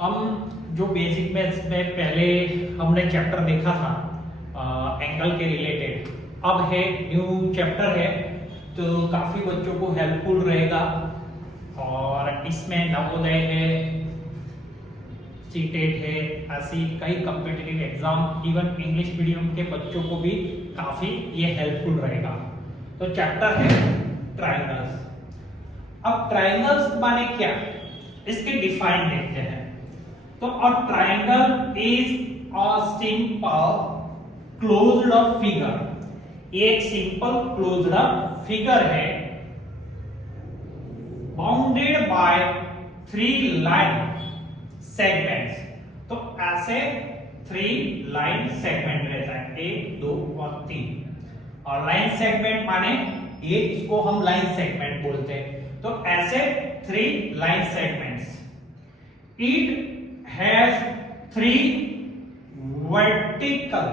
हम जो बेसिक में पहले हमने चैप्टर देखा था एंगल के रिलेटेड, अब है न्यू चैप्टर है, तो काफी बच्चों को हेल्पफुल रहेगा। और इसमें नवोदय है, सीटेट है, ऐसी कई competitive exam, even English medium के बच्चों को भी काफी ये हेल्पफुल रहेगा। तो चैप्टर है ट्रायंगल्स। अब ट्रायंगल्स माने क्या, इसके डिफाइन देखते हैं। तो a triangle is a simple closed figure. एक सिंपल क्लोज्ड फिगर है बाउंडेड बाय 3 लाइन सेगमेंट्स। तो ऐसे 3 लाइन सेगमेंट रहता है, 1, 2 और 3। और लाइन सेगमेंट माने ये, इसको हम लाइन सेगमेंट बोलते हैं। तो ऐसे 3 line segments. It has 3 vertical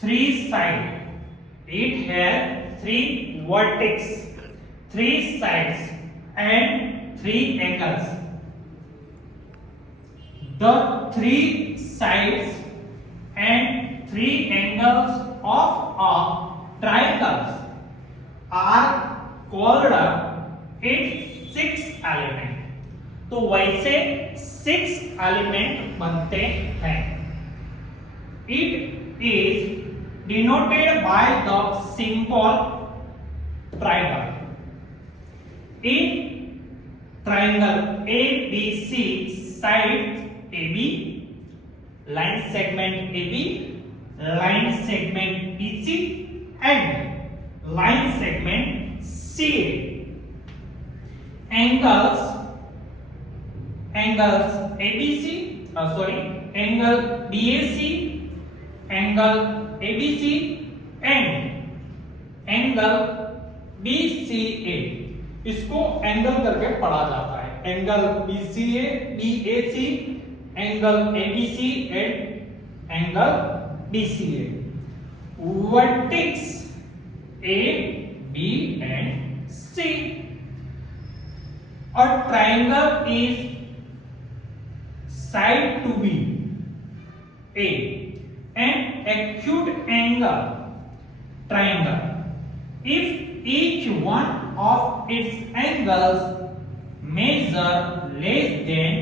3 side. It has 3 vertex, 3 sides and 3 angles. The 3 sides and 3 angles of a triangle are called its 6 element. तो वैसे 6 एलिमेंट बनते हैं। It is denoted by the symbol triangle. In triangle a b c side a b, line segment a b, line segment b c and line segment c a. angles ABC, angle BAC, angle ABC and angle BCA, इसको angle करके पढ़ा जाता है। Angle BCA, BAC, angle ABC and angle BCA। Vertex A, B and C। A triangle is side to be A, an acute angle triangle if each one of its angles measure less than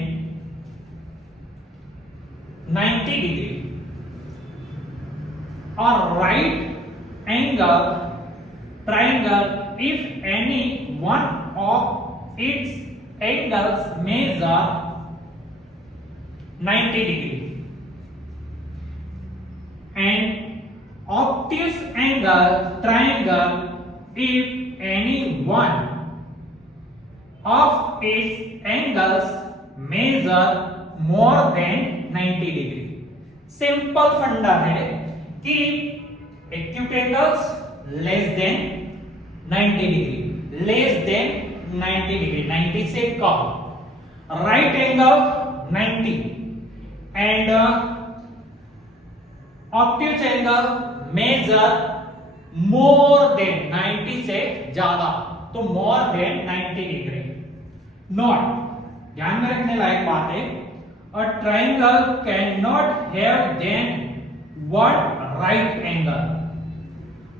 90 degree. A right angle triangle if any one of its angles measure 90 degree. And obtuse angle triangle if any one of its angles measure more than 90 degree. Simple फंडा है कि acute angles less than 90 degree, less than 90 degree, 90 से कम, right angle 90 and obtuse angle measure more than 90 से ज्यादा, तो more than 90 degree. Not, ध्यान में रखने लायक बात है, a triangle cannot have than one right angle.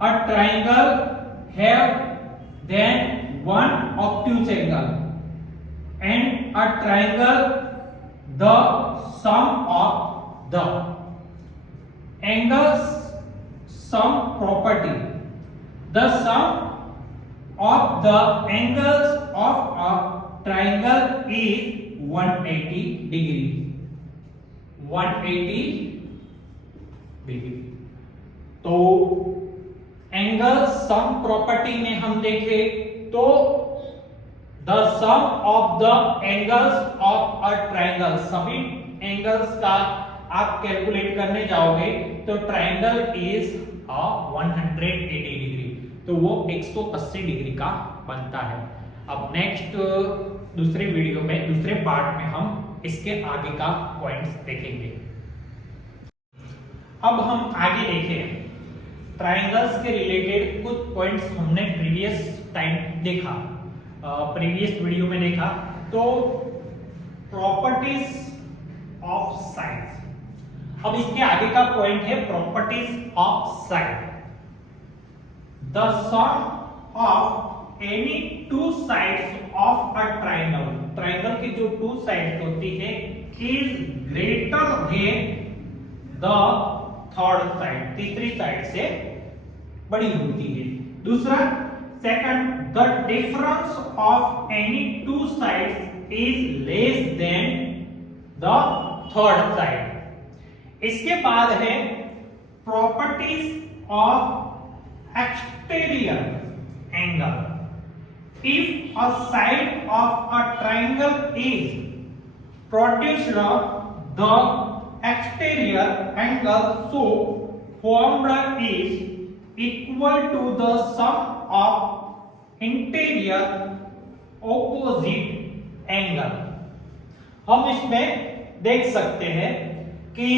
A triangle have than one obtuse angle and a triangle the sum of the angles sum property. The sum of the angles of a triangle is 180 degree. 180 degree. तो angle sum property में हम देखें तो the sum of the angles of a triangle, सभी angles का आप calculate करने जाओगे तो ट्रायंगल इज 180 डिग्री, तो वो 180 डिग्री का बनता है। अब नेक्स्ट दूसरे वीडियो में, दूसरे पार्ट में हम इसके आगे का पॉइंट्स देखेंगे। अब हम आगे देखें ट्रायंगल्स के रिलेटेड कुछ पॉइंट्स हमने प्रीवियस टाइम देखा, प्रीवियस वीडियो में देखा। तो प्रॉपर्टीज ऑफ साइड। अब इसके आगे का पॉइंट है properties of side. The sum of any two sides of a triangle, triangle की जो टू साइड्स होती है is greater than the third side, तीसरी साइड से बड़ी होती है। दूसरा second, the difference of any two sides is less than the third side. इसके बाद है properties of exterior angle. If a side of a triangle is produced the exterior angle so formed is equal to the sum of interior opposite angle। हम इसमें देख सकते हैं कि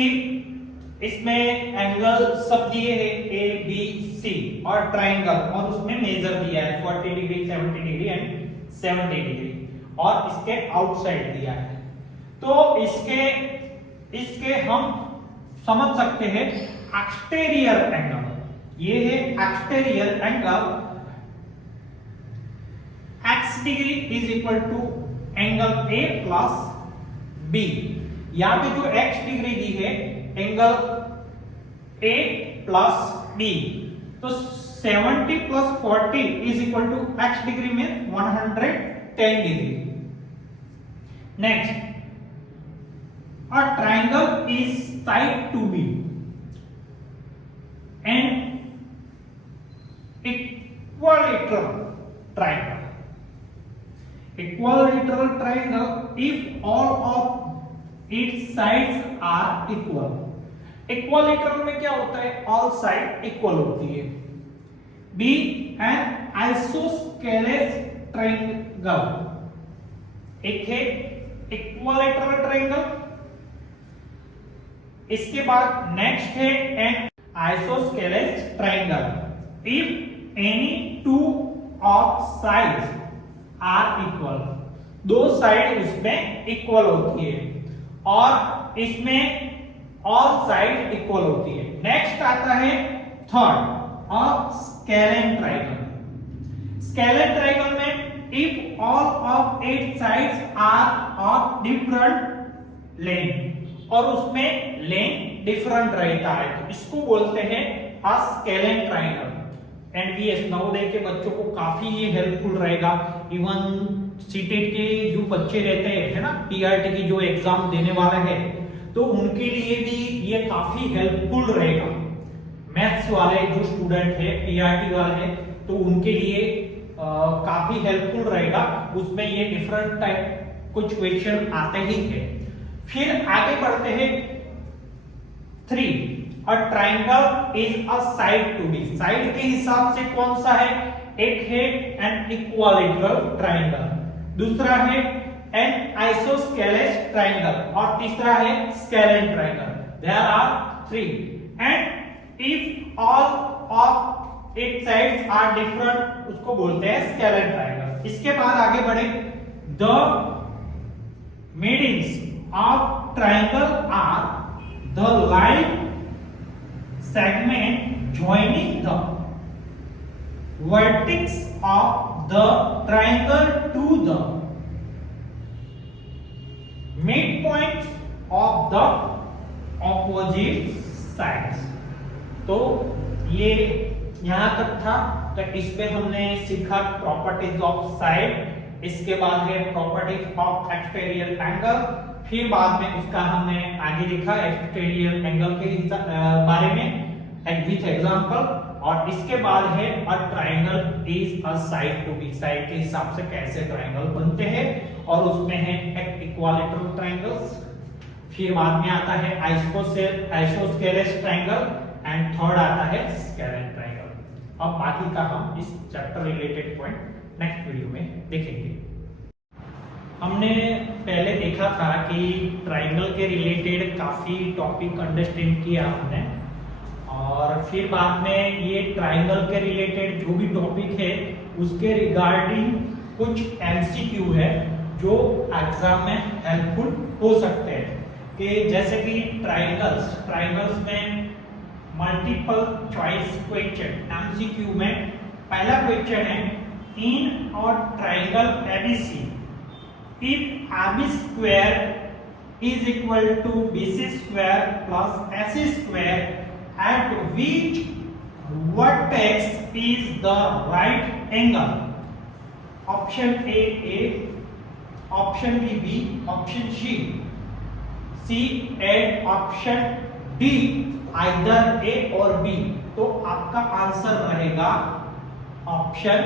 इसमें एंगल सब दिए हैं ए बी सी और ट्राइंगल, और उसमें मेजर दिया है 40 डिग्री 70 डिग्री एंड 70 डिग्री, और इसके आउटसाइड दिया है। तो इसके हम समझ सकते हैं एक्सटीरियर एंगल। ये है exterior angle, x degree is equal to angle A plus B। यहां पे जो x डिग्री दी है एंगल A प्लस B, तो 70 plus 40 is equal to x degree में 110 degree. Next, a triangle is said to be an equilateral triangle। equilateral triangle if all of its sides are equal। equilateral में क्या होता है, all side equal होती है। be an isosceles triangle, एक है equilateral triangle। इसके बाद नेक्स्ट है an isosceles triangle if any two of sides are equal, दो साइड उसमें इक्वल होती है और इसमें ऑल साइड इक्वल होती है। नेक्स्ट आता है third, scalene triangle. Scalene triangle में if all of at sides are of different length, और उसमें लेंथ डिफरेंट रहता है, तो इसको बोलते हैं स्केलेन ट्राइंगल। एनवीएस नवोदय के बच्चों को काफी ये हेल्पफुल रहेगा। इवन सीटेट के जो बच्चे रहते हैं है ना, पीआरटी की जो एग्जाम देने वाला है, तो उनके लिए भी ये काफी हेल्पफुल रहेगा। मैथ्स वाले जो स्टूडेंट है, पीआरटी वाले हैं, तो उनके लिए काफी हेल्पफुल रहेगा। उसमें ये डिफरेंट टाइप कुछ क्वेश्चन आते ही है। फिर आगे बढ़ते हैं 3, a triangle is a side to b. Side के हिसाब से कौन सा है, एक है एन इक्विलैटरल ट्राइंगल, दूसरा है एन आइसोस्केलेस ट्राइंगल, और तीसरा है scalene triangle. There are 3 and if all of it sides are different, उसको बोलते हैं स्केलेन ट्राइंगल। इसके बाद आगे बढ़े, the middles of triangle are the line segment joining the vertex of the triangle to the midpoints of the opposite sides। तो ये यहां तक था। तो इसमें हमने सीखा प्रॉपर्टीज ऑफ साइड, इसके बाद है प्रॉपर्टीज ऑफ एक्सटीरियर एंगल, फिर बाद में उसका हमने आगे लिखा एक्सटीरियर एंगल के बारे में विथ एग्जांपल, और इसके बाद है a triangle is a side to b, side के हिसाब से कैसे ट्राइंगल बनते हैं, और उसमें है इक्विलैटरल ट्राइंगल्स। फिर बाद में आता है आइसोस्केलेस ट्राइंगल एंड थर्ड आता है स्केलेन ट्राइंगल। अब बाकी का हम इस chapter related point next video में देखेंगे। हमने पहले देखा था कि ट्राइंगल के रिलेटेड काफी टॉपिक अंडरस्टैंड किया हमने, और फिर बाद में ये ट्राइंगल के रिलेटेड जो भी टॉपिक है उसके रिगार्डिंग कुछ एमसीक्यू है जो एग्जाम में हेल्पफुल हो सकते हैं, कि जैसे कि ट्राइंगल्स में मल्टीपल चॉइस क्वेश्चन एमसीक्यू में पहला क्वेश्चन है, इन और triangle ABC if AB square is equal to BC square plus AC square at which vertex is the right angle? Option A, option B, option C and option D, either A और B। तो आपका answer रहेगा option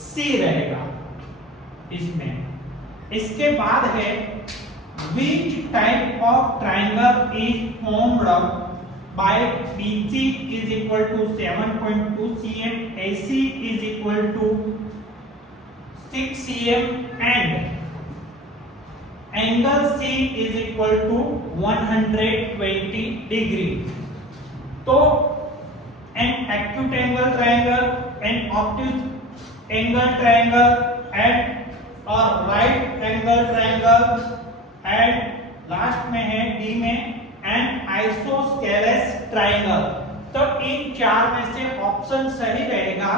C रहेगा इसमें। इसके बाद है which type of triangle is formed by BC is equal to 7.2 cm, AC is equal to 6 cm and angle C is equal to 120 degree। तो an acute angle triangle, an obtuse angle triangle and a right angle triangle and last में है D में N isosceles triangle. तो इन चार में से option सही रहेगा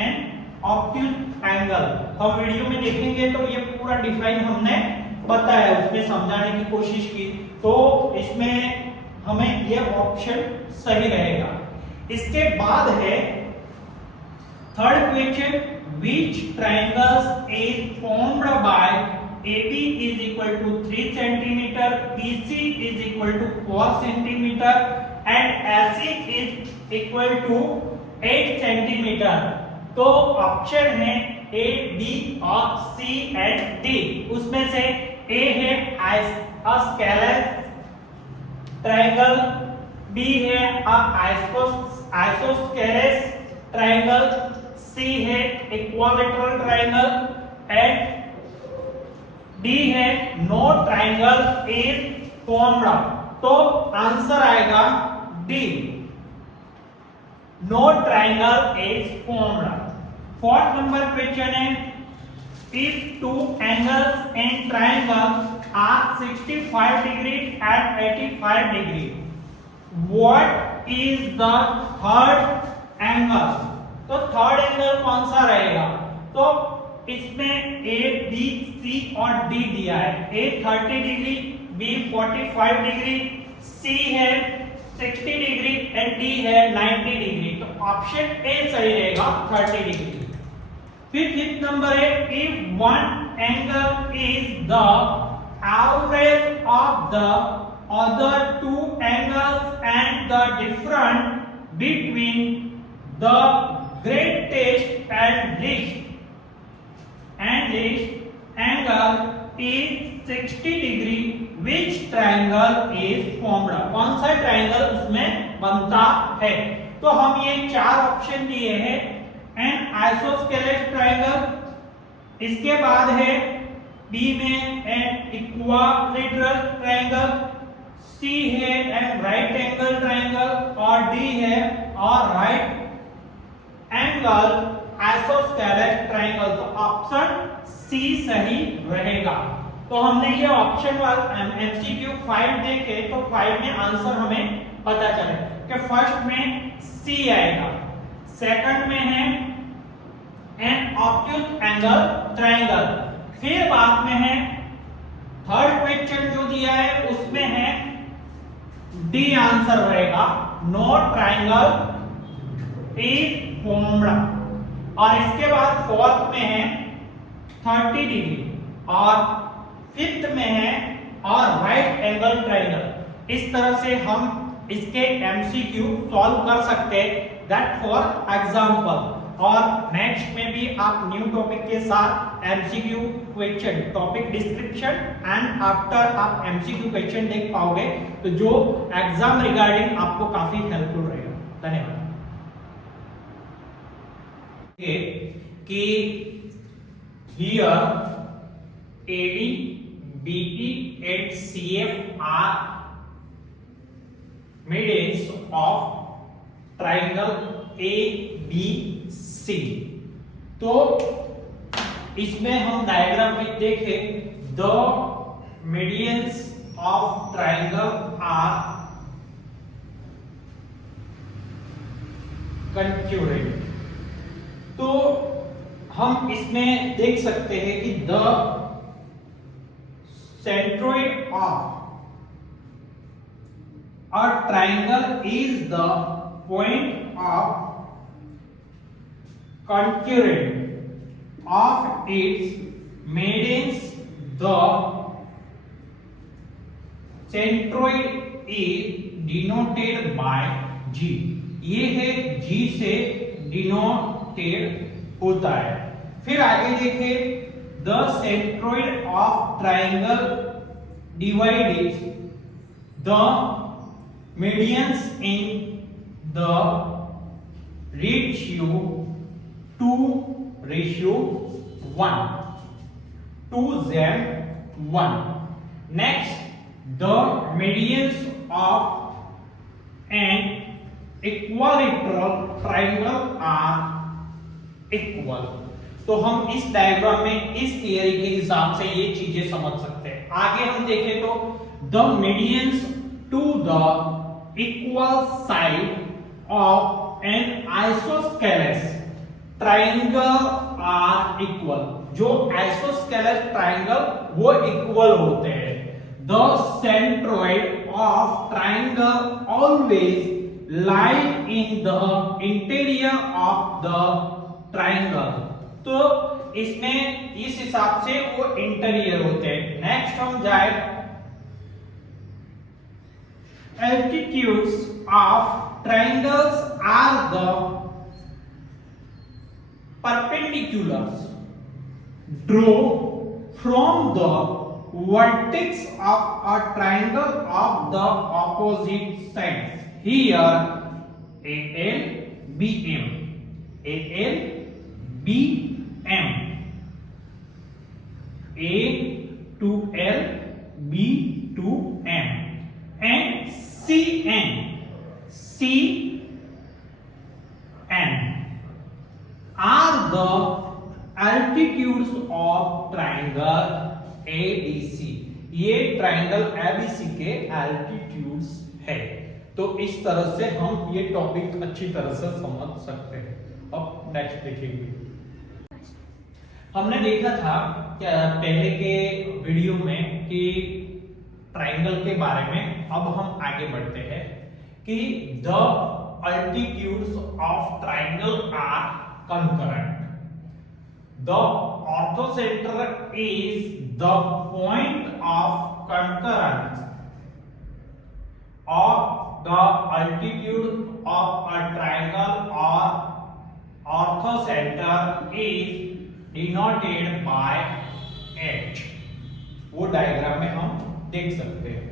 एन ऑब्ट्यूज एंगल। हम वीडियो में देखेंगे तो ये पूरा डिफाइन हमने बताया, उसमें समझाने की कोशिश की, तो इसमें हमें ये ऑप्शन सही रहेगा। इसके बाद है third question, which triangles is formed by AB is equal to 3 centimeter, BC is equal to 4 centimeter and AC is equal to 8 centimeter। तो ऑप्शन है A, B और C and D। उसमें से A है आइसोस्केलेस ट्रायंगल, B है isosceles triangle, C है equilateral triangle and D है no triangle is formed. तो आंसर आएगा D, no triangle is formed. Fourth number question है, if two angles in triangle are 65 degree and 85 degree, what is the third angle? तो third angle कौन सा रहेगा? तो इसमें A, B, C और D दिया है। A 30 degree, B 45 degree, C है 60 डिग्री एंड D है 90 डिग्री। तो ऑप्शन A सही रहेगा 30 डिग्री। फिर फिफ्थ नंबर है, if one angle is the average of the other two angles and the difference between the greatest and least angle is 60 degree, which triangle is formed? कौन सा triangle उसमें बनता है? तो हम ये चार ऑप्शन दिए हैं, एन आइसोस्केलेस ट्रायंगल, इसके बाद है बी में एन इक्विलैटरल ट्रायंगल, सी है एन राइट एंगल ट्रायंगल और डी है और राइट एंगल आइसोस्केलेस ट्रायंगल। तो ऑप्शन सी सही रहेगा। तो हमने ये ऑप्शन वाला एमसीक्यू 5 देखे, तो 5 में आंसर हमें पता चले कि फर्स्ट में सी आएगा, सेकंड में है एन ऑब्ट्यूज एंगल ट्रायंगल, फिर बाद में है थर्ड क्वेश्चन जो दिया है उसमें है डी आंसर रहेगा, नो ट्रायंगल इज फॉर्म्ड। और इसके बाद फोर्थ में है 30 डिग्री और फिफ्थ में है और राइट एंगल ट्रायंगल। इस तरह से हम इसके एमसीक्यू सॉल्व कर सकते हैं, दैट फॉर एग्जांपल। और नेक्स्ट में भी आप न्यू टॉपिक के साथ MCQ question, topic description and after आप एमसीक्यू क्वेश्चन देख पाओगे, तो जो एग्जाम रिगार्डिंग आपको काफी हेल्पफुल रहेगा। धन्यवाद। कि here AD, BE and CF are medians of triangle ABC। तो इसमें हम डायग्राम में देखें, the medians of triangle are concurrent. तो हम इसमें देख सकते हैं कि the centroid of a triangle is the point of concurrent of its medians. The centroid is denoted by G. ये है G से डिनोटेड होता है। फिर आगे देखें, the centroid of triangle divides the medians in the ratio 2:1, 2:1. Next, the medians of an equilateral triangle are equal. तो हम इस डायग्राम में इस थियरी के हिसाब से ये चीजें समझ सकते हैं। आगे हम देखें तो the medians to the equal side of an isosceles triangle are equal. जो isosceles triangle वो equal होते हैं। The centroid of triangle always lie in the interior of the triangle. तो इसमें इस हिसाब से वो इंटीरियर होते हैं। नेक्स्ट हम जाए, altitudes of triangles are the perpendiculars drawn from the vertex of a triangle of the opposite sides. Here AL BM, AL BM, A to L, B to M, and CN, CN are the altitudes of triangle ABC. ये triangle ABC के altitudes है। तो इस तरह से हम ये topic अच्छी तरह से समझ सकते हैं। अब नेक्स्ट देखेंगे। हमने देखा था पहले के वीडियो में कि ट्राइंगल के बारे में। अब हम आगे बढ़ते हैं कि the altitudes of triangle are concurrent. The orthocentre is the point of concurrence of the altitude of a triangle और orthocentre is denoted by H। वो डायग्राम में हम देख सकते हैं।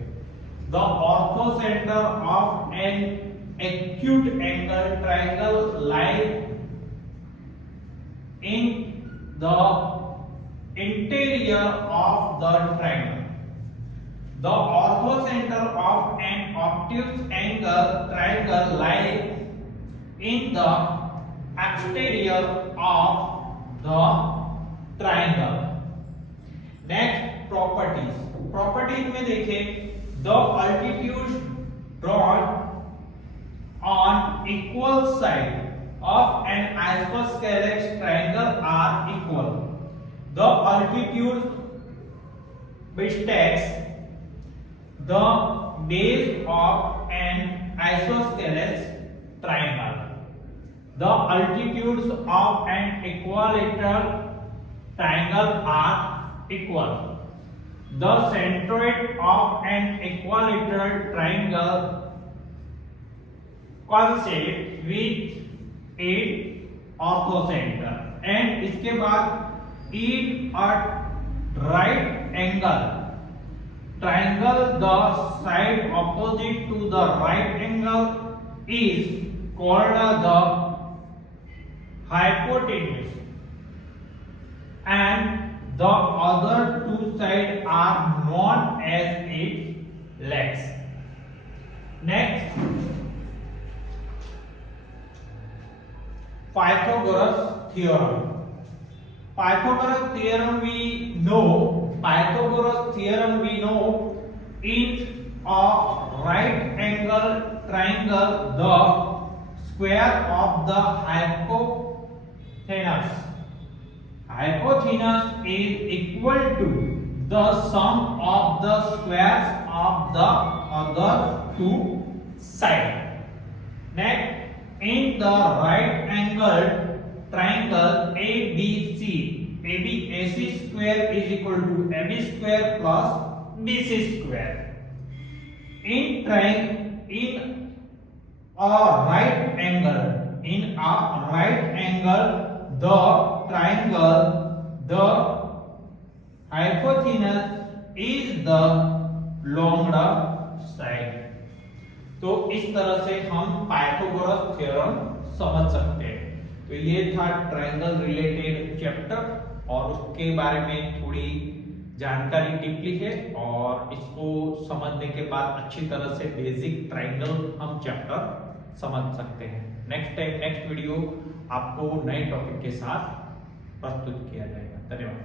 The orthocentre of an acute angle triangle lie in the interior of the triangle. The orthocentre of an obtuse angle triangle lie in the exterior of the triangle. Next, properties. Properties में देखें, the altitudes drawn on equal side of an isosceles triangle are equal. The altitudes bisects the base of an isosceles triangle. The altitudes of an equilateral triangle are equal. The centroid of an equilateral triangle consists with its orthocenter, and इसके बाद in a right angle triangle, the side opposite to the right angle is called the hypotenuse, and the other two sides are known as its legs. Next, Pythagoras theorem. Pythagoras theorem we know. Pythagoras theorem we know. In a right angle triangle, the square of the hypotenuse is equal to the sum of the squares of the other two sides. Next, in the right angle triangle ABC, AC square is equal to AB square plus BC square. In a right angle, the triangle, the hypotenuse is the longer side. तो इस तरह से हम Pythagoras theorem समझ सकते हैं। तो ये था ट्रायंगल रिलेटेड चैप्टर और उसके बारे में थोड़ी जानकारी डीपली है और इसको समझने के बाद अच्छी तरह से बेसिक ट्रायंगल हम चैप्टर समझ सकते हैं। नेक्स्ट वीडियो आपको नए टॉपिक के साथ प्रस्तुत किया जाएगा। धन्यवाद।